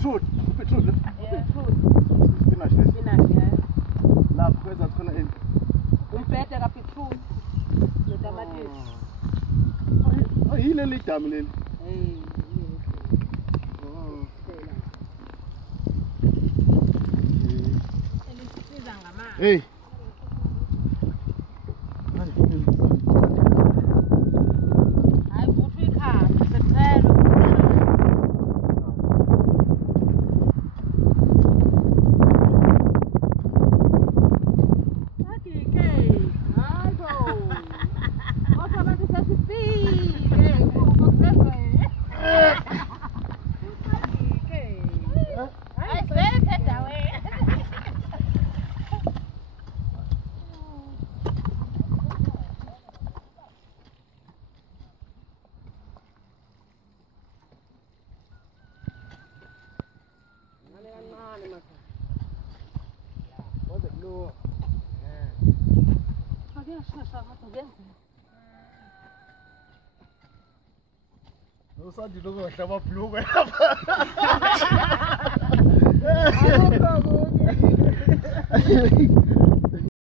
beetroot. Beetroot. Yeah. Spinach. Spinach, yeah. Lapho kweza khona ini. Umphethe ka beetroot. Notamatisi. Oh, yile lidami leli. Elisiza ngamanzi. Hey. Hayi futhi ikhaya sekuthelo. Usandi lokudla amabhlukwe lapha.